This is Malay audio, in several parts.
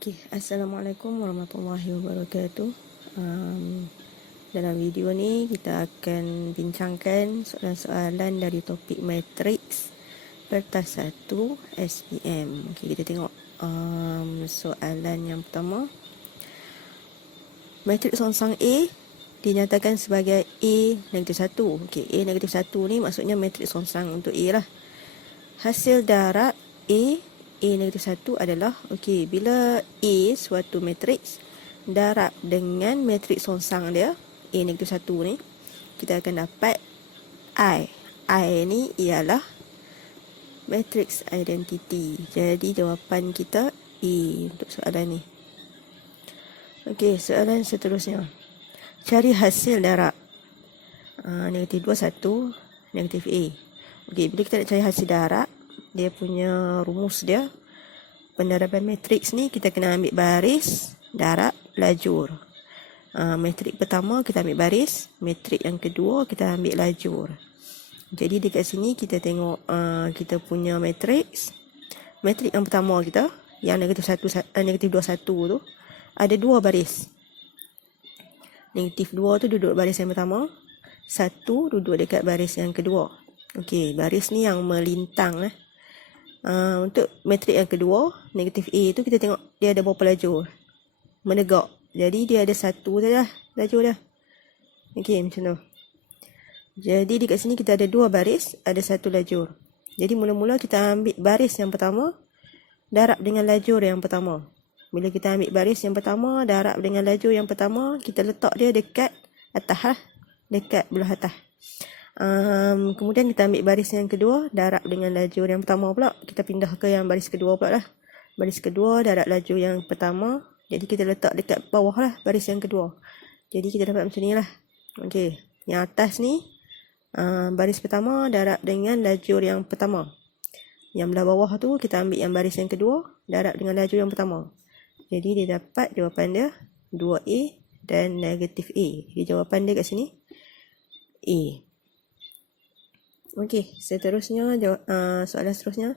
Okey, Assalamualaikum warahmatullahi wabarakatuh. Dalam video ni kita akan bincangkan soalan-soalan dari topik matriks kertas 1 SPM. Okey, kita tengok soalan yang pertama. Matriks songsang A dinyatakan sebagai A negatif 1. Okey, A negatif 1 ni maksudnya matriks songsang untuk A lah. Hasil darab A negatif 1 adalah, okey, bila A suatu matriks darab dengan matriks songsang dia A negatif 1 ni, kita akan dapat I ni ialah matriks identity. Jadi jawapan kita A untuk soalan ni. Okey, soalan seterusnya. Cari hasil darab negatif 21 negatif A. Okey, bila kita nak cari hasil darab, dia punya rumus dia, pendaraban matriks ni kita kena ambil baris darab lajur. Matrik pertama kita ambil baris, matrik yang kedua kita ambil lajur. Jadi dekat sini kita tengok kita punya matriks. Matrik yang pertama kita yang negatif 21 tu ada dua baris. Negatif 2 tu duduk baris yang pertama, 1 duduk dekat baris yang kedua. Okey, baris ni yang melintang. Untuk matrik yang kedua, negatif A tu kita tengok dia ada berapa lajur? Menegak. Jadi dia ada satu saja lajur dah. Okey, macam tu. Jadi dekat sini kita ada dua baris, ada satu lajur. Jadi mula-mula kita ambil baris yang pertama, darab dengan lajur yang pertama. Bila kita ambil baris yang pertama, darab dengan lajur yang pertama, kita letak dia dekat atas lah. Dekat belah atas. Kemudian kita ambil baris yang kedua, darab dengan lajur yang pertama pula. Kita pindah ke yang baris kedua pula lah. Baris kedua, darab lajur yang pertama. Jadi kita letak dekat bawah lah baris yang kedua. Jadi kita dapat macam ni lah. Okey, yang atas ni baris pertama darab dengan lajur yang pertama. Yang belah bawah tu kita ambil yang baris yang kedua, darab dengan lajur yang pertama. Jadi dia dapat jawapan dia 2A dan negatif A. Jadi jawapan dia kat sini A. Okey, seterusnya soalan seterusnya,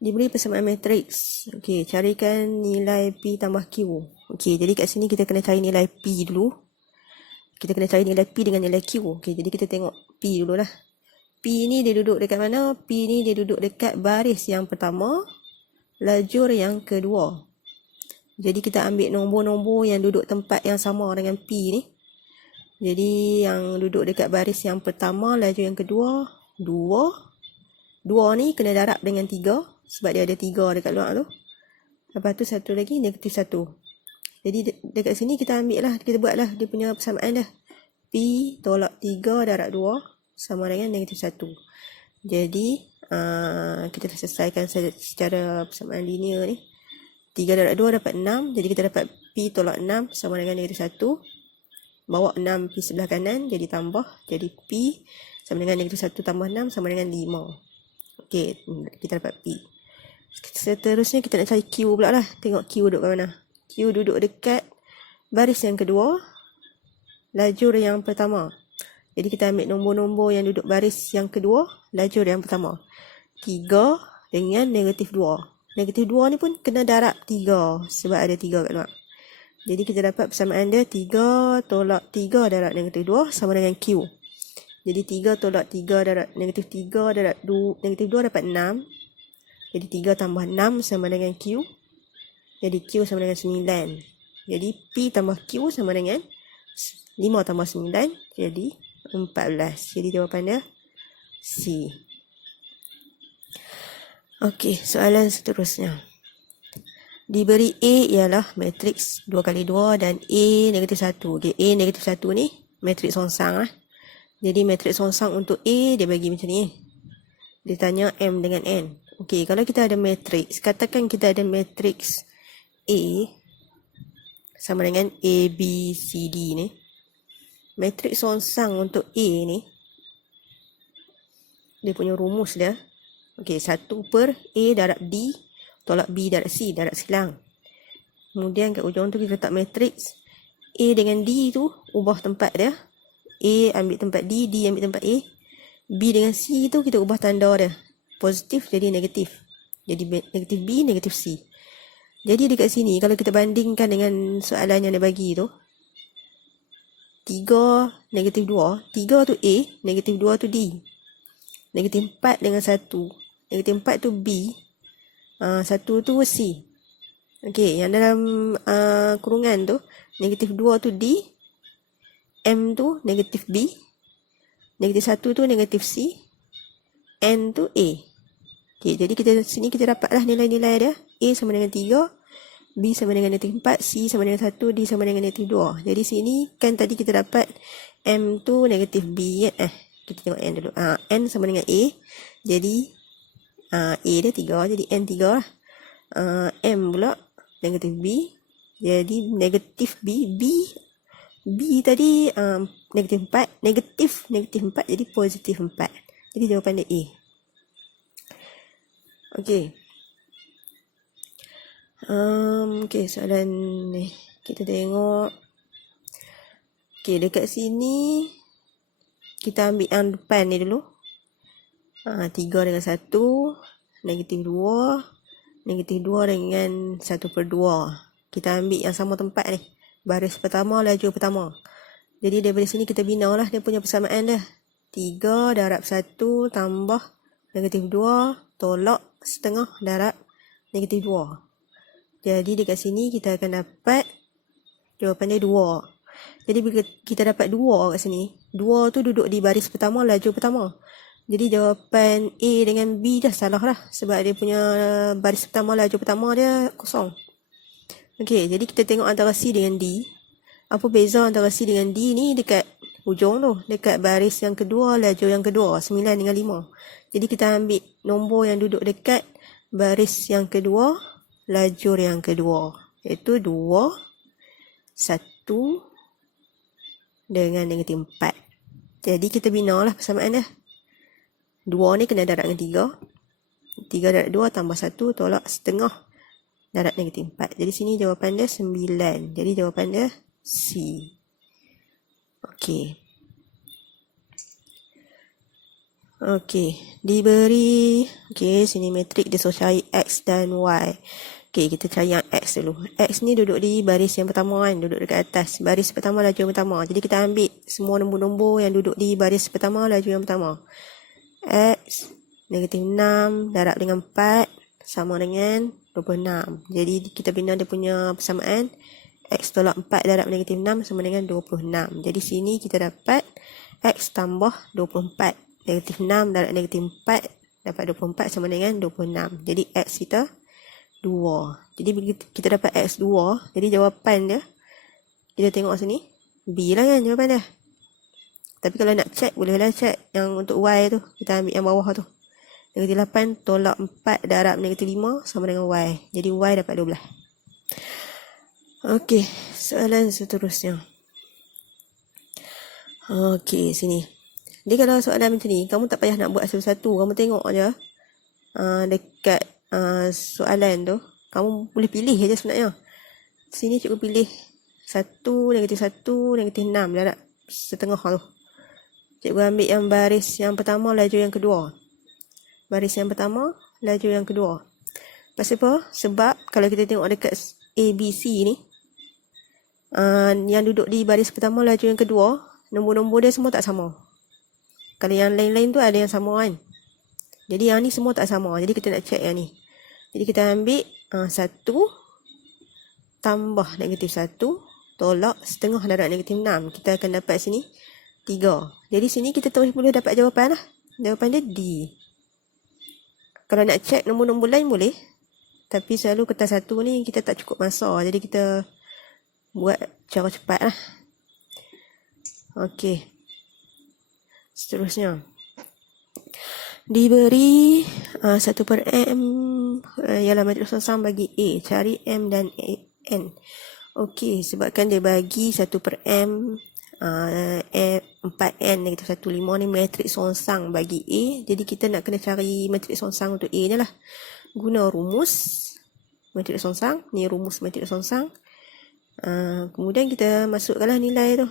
diberi persamaan matriks. Okey, carikan nilai P tambah Q. Okey, jadi kat sini kita kena cari nilai P dulu. Kita kena cari nilai P dengan nilai Q. Okey, jadi kita tengok P dululah. P ni dia duduk dekat mana? P ni dia duduk dekat baris yang pertama, lajur yang kedua. Jadi kita ambil nombor-nombor yang duduk tempat yang sama dengan P ni. Jadi yang duduk dekat baris yang pertama, lajur yang kedua, 2 ni kena darab dengan 3 sebab dia ada 3 dekat luar tu. Lepas tu satu lagi negatif 1. Jadi dekat sini kita ambil lah, kita buat lah dia punya persamaan dah. P tolak 3 darab 2 sama dengan negatif 1. Jadi kita dah selesaikan secara persamaan linear ni. 3 darab 2 dapat 6. Jadi kita dapat P tolak 6 sama dengan negatif 1. Bawa 6 P sebelah kanan jadi tambah. Jadi P sama dengan negatif 1 tambah 6 sama dengan 5. Okey, kita dapat P. Seterusnya kita nak cari Q pula lah. Tengok Q duduk kat mana. Q duduk dekat baris yang kedua, lajur yang pertama. Jadi kita ambil nombor-nombor yang duduk baris yang kedua, lajur yang pertama. 3 dengan negatif 2. Negatif 2 ni pun kena darab 3 sebab ada 3 kat luar. Jadi kita dapat persamaan dia 3 tolak 3 darab negatif 2 sama dengan Q. Jadi 3 tolak 3 darab negatif 3 darab 2, negatif 2 dapat 6. Jadi 3 tambah 6 sama dengan Q. Jadi Q sama dengan 9. Jadi P tambah Q sama dengan 5 tambah 9. Jadi 14. Jadi jawapan dia C. Okey, soalan seterusnya. Diberi A ialah matriks 2x2 dan A negatif 1. Okey, A negatif 1 ni matriks songsang lah. Jadi matriks songsang untuk A dia bagi macam ni. Dia tanya M dengan N. Okey, kalau kita ada matriks, katakan kita ada matriks A sama dengan A, B, C, D ni. Matriks songsang untuk A ni, dia punya rumus dia. Okey, 1 per A darab D tolak B darab C, darab silang. Kemudian kat ujung tu kita letak matriks A dengan D tu, ubah tempat dia. A ambil tempat D, D ambil tempat A. B dengan C tu kita ubah tanda dia. Positif jadi negatif. Jadi negatif B, negatif C. Jadi dekat sini kalau kita bandingkan dengan soalan yang dia bagi tu, 3, negatif 2. 3 tu A, negatif 2 tu D. Negatif 4 dengan 1. Negatif 4 tu B. 1 tu C. Okey, yang dalam kurungan tu, negatif 2 tu D. M tu negatif B. Negatif 1 tu negatif C. N tu A. Okey, jadi sini kita dapatlah nilai-nilai dia. A sama dengan 3. B sama dengan negatif 4, C sama dengan 1, D sama dengan negatif 2. Jadi sini kan tadi kita dapat M tu negatif B. Kita tengok N dulu. N sama dengan A. Jadi A dia 3, jadi N 3 lah. M pula negatif B. Jadi negatif B. B tadi negatif 4. Negatif 4 jadi positif 4. Jadi jawapan dia A. Okey. Okey, soalan ni kita tengok. Okey, dekat sini kita ambil yang depan ni dulu. 3 dengan 1, negatif 2, negatif 2 dengan 1/2. Kita ambil yang sama tempat ni. Baris pertama, lajur pertama. Jadi daripada sini kita bina lah dia punya persamaan dah. 3 darab 1 tambah negatif 2 tolak setengah darab negatif 2. Jadi dekat sini kita akan dapat jawapan dia 2. Jadi bila kita dapat 2 kat sini, 2 tu duduk di baris pertama, lajur pertama. Jadi jawapan A dengan B dah salah lah. Sebab dia punya baris pertama, lajur pertama dia kosong. Okey, jadi kita tengok antara C dengan D. Apa beza antara C dengan D ni dekat hujung tu. Dekat baris yang kedua, lajur yang kedua. 9 dengan 5. Jadi kita ambil nombor yang duduk dekat baris yang kedua, lajur yang kedua. Iaitu 2, 1 dengan negatif 4. Jadi kita bina lah persamaan dah. 2 ni kena darab dengan 3. 3 darab 2 tambah 1 tolak setengah darab negatif 4. Jadi sini jawapan dia 9. Jadi jawapan dia C. Okey. Okey, diberi sini matrik dia suruh cari X dan Y. Okey, kita cari yang X dulu. X ni duduk di baris yang pertama kan, duduk dekat atas. Baris pertama, lajur pertama. Jadi kita ambil semua nombor-nombor yang duduk di baris pertama, lajur yang pertama. X negatif 6 darab dengan 4 sama dengan 26. Jadi kita bina dia punya persamaan. X tolak 4 darab negatif 6 sama dengan 26. Jadi sini kita dapat X tambah 24. Negatif 6 darab negatif 4 dapat 24 sama dengan 26. Jadi X kita 2. Jadi bila kita dapat X 2, jadi jawapan dia, kita tengok sini, B lah kan jawapan dia. Tapi kalau nak check, bolehlah check yang untuk Y tu. Kita ambil yang bawah tu. Negatif 8 tolak 4 darab negatif 5 sama dengan Y. Jadi Y dapat 12. Okey, soalan seterusnya. Okey, sini. Jadi kalau soalan macam ni, kamu tak payah nak buat satu-satu. Kamu tengok je dekat soalan tu. Kamu boleh pilih je sebenarnya. Sini cikgu pilih 1, negatif 1, negatif 6 darab setengah tu. Cikgu ambil yang baris yang pertama, lajur yang kedua. Baris yang pertama, lajur yang kedua. Pasal apa? Sebab kalau kita tengok dekat A, B, C ni, yang duduk di baris pertama, lajur yang kedua, nombor-nombor dia semua tak sama. Kalau yang lain-lain tu ada yang sama kan. Jadi yang ni semua tak sama. Jadi kita nak check yang ni. Jadi kita ambil 1 tambah negatif 1 tolak setengah darab negatif 6. Kita akan dapat sini 3. Jadi sini kita terus boleh dapat jawapan lah. Jawapan dia D. Kalau nak check nombor-nombor lain boleh. Tapi selalu kertas 1 ni kita tak cukup masa. Jadi kita buat cara cepat lah. Okey. Seterusnya. Diberi 1/m ialah matrik kosong bagi A. Cari M dan N. Okey, sebabkan dia bagi 1/m 4n negatif 15 ni matrik songsang bagi A. Jadi kita nak kena cari matrik songsang untuk A ni lah. Guna rumus matrik songsang. Ni rumus matrik songsang. Kemudian kita masukkanlah nilai tu.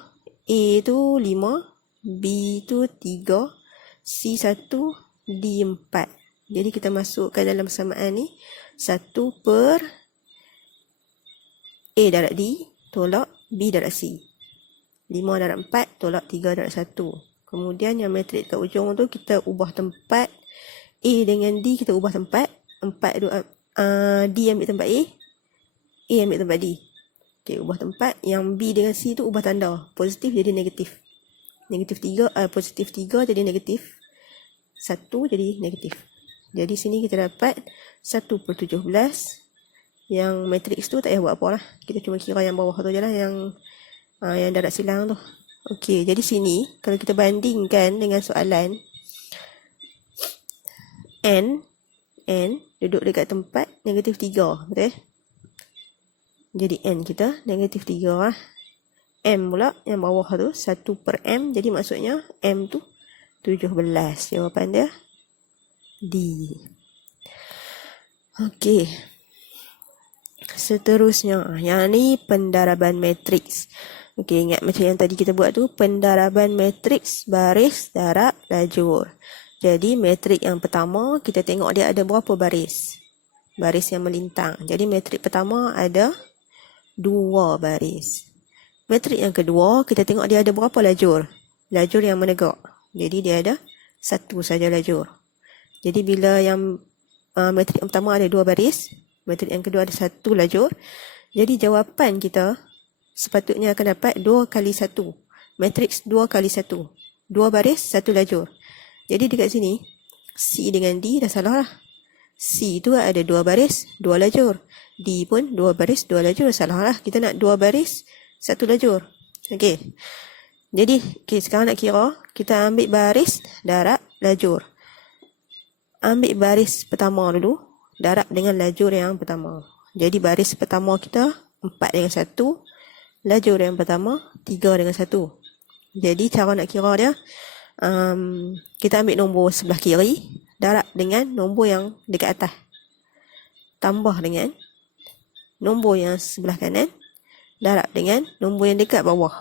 A tu 5, B tu 3, C 1, D 4. Jadi kita masukkan dalam persamaan ni 1/m A darab D tolak B darab C. 5 darab 4 tolak 3 darab 1. Kemudian yang matrik kat ujung tu kita ubah tempat. A dengan D kita ubah tempat. 4 tu D ambil tempat A ambil tempat D. Okey, ubah tempat. Yang B dengan C tu ubah tanda. Positif jadi negatif. Negatif 3, positif 3 jadi negatif 1 jadi negatif. Jadi sini kita dapat 1/17. Yang matriks tu tak payah buat apa lah. Kita cuma kira yang bawah tu je lah, yang darab silang tu. Okey, jadi sini kalau kita bandingkan dengan soalan N duduk dekat tempat negatif 3, betul? Jadi N kita negatif 3 lah. M pula yang bawah tu 1/M, jadi maksudnya M tu 17. Jawapan dia D. Okey. Seterusnya, yang ni pendaraban matriks. Okey, ingat macam yang tadi kita buat tu, pendaraban matriks baris darab lajur. Jadi matrik yang pertama kita tengok dia ada berapa baris. Baris yang melintang. Jadi matrik pertama ada 2 baris. Matrik yang kedua kita tengok dia ada berapa lajur. Lajur yang menegak. Jadi dia ada 1 saja lajur. Jadi bila yang matrik yang pertama ada 2 baris, matrik yang kedua ada 1 lajur. Jadi jawapan kita sepatutnya akan dapat 2 kali 1. Matriks 2 kali 1. 2 baris, 1 lajur. Jadi dekat sini, C dengan D dah salah lah. C tu ada 2 baris, 2 lajur. D pun 2 baris, 2 lajur. Salah lah. Kita nak 2 baris, 1 lajur. Okey. Jadi, sekarang nak kira. Kita ambil baris, darab, lajur. Ambil baris pertama dulu. Darab dengan lajur yang pertama. Jadi baris pertama kita 4 dengan 1. Lajur yang pertama 3 dengan 1. Jadi cara nak kira dia, kita ambil nombor sebelah kiri, darab dengan nombor yang dekat atas. Tambah dengan nombor yang sebelah kanan, darab dengan nombor yang dekat bawah.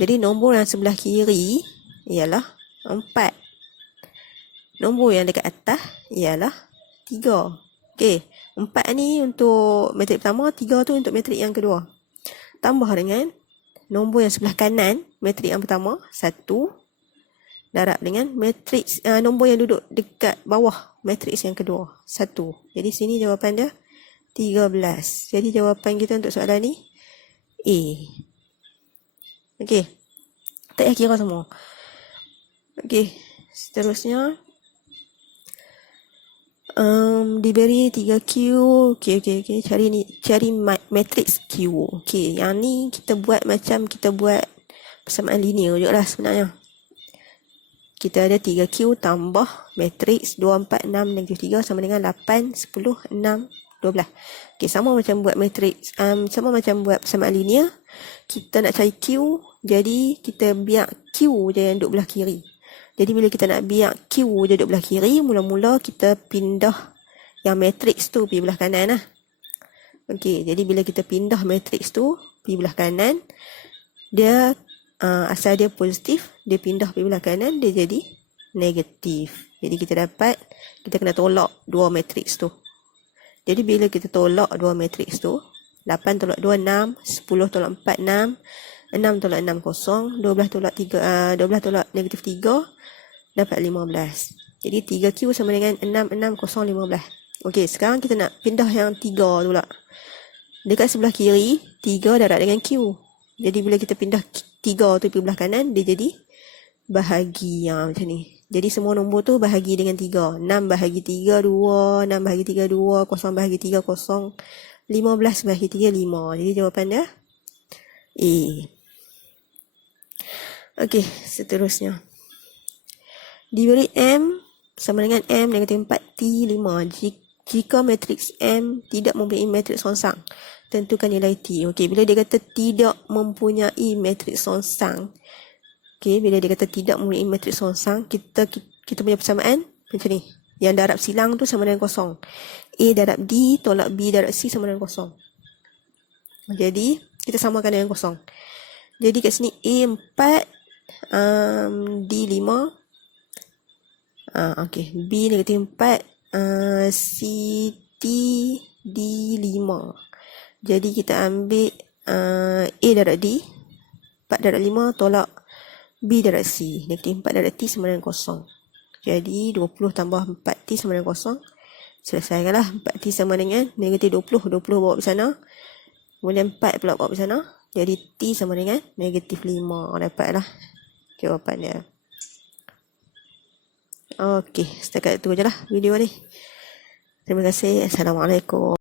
Jadi nombor yang sebelah kiri ialah 4. Nombor yang dekat atas ialah 3. Okey, 4 ni untuk matrik pertama, 3 tu untuk matrik yang kedua. Tambah dengan nombor yang sebelah kanan, matrik yang pertama, 1. Darab dengan matriks nombor yang duduk dekat bawah matriks yang kedua, 1. Jadi sini jawapan dia 13. Jadi jawapan kita untuk soalan ni A. Okey. Tak payah kira semua. Okey, seterusnya diberi 3Q. Okey. Cari matriks Q. Okey, yang ni kita buat macam kita buat persamaan linear juga lah sebenarnya. Kita ada 3Q tambah matriks 2, 4, 6, negatif 3 sama dengan 8, 10, 6, 12. Okey, sama macam buat matriks, sama macam buat persamaan linear. Kita nak cari Q, jadi kita biar Q je yang duduk belah kiri. Jadi bila kita nak biar Q je duduk belah kiri, mula-mula kita pindah yang matriks tu pergi belah kanan lah. Okey, jadi bila kita pindah matriks tu pergi belah kanan, dia asal dia positif, dia pindah pergi belah kanan, dia jadi negatif. Jadi kita kena tolak 2 matriks tu. Jadi bila kita tolak 2 matriks tu, 8 tolak 2, 6, 10 tolak 4, 6, 6 tolak 6, 0, 12 tolak 3, 12 tolak negatif 3, dapat 15. Jadi 3Q sama dengan 6, 6, 0, 15. Okey, sekarang kita nak pindah yang 3 tu pula. Dekat sebelah kiri, 3 darab dengan Q. Jadi bila kita pindah 3 tu pergi belah kanan, dia jadi bahagi yang macam ni. Jadi semua nombor tu bahagi dengan 3. 6 bahagi 3, 2. 6 bahagi 3, 2. 0 bahagi 3, 0. 15 bahagi 3, 5. Jadi jawapan dia A. Okey, seterusnya. Diberi M sama dengan M negatif 4T5. Jika matriks M tidak mempunyai matriks songsang, tentukan nilai T. Okey, bila dia kata tidak mempunyai matriks songsang, okey, bila dia kata tidak mempunyai matriks songsang, kita punya persamaan macam ni. Yang darab silang tu sama dengan 0. A darab D tolak B darab C sama dengan 0. Jadi, kita samakan dengan 0. Jadi kat sini A 4, D 5. Okey, B negatif 4, C T D 5. Jadi kita ambil A darab D, 4 darab 5 tolak B darab C. Negatif 4 darab T sama dengan kosong. Jadi 20 tambah 4T sama dengan kosong. Selesaikanlah. 4T sama dengan negatif 20. 20 bawa ke sana. Kemudian 4 pula bawa ke sana. Jadi T sama dengan negatif 5. Dapatlah jawapannya. Okey, setakat itu je lah video ni. Terima kasih. Assalamualaikum.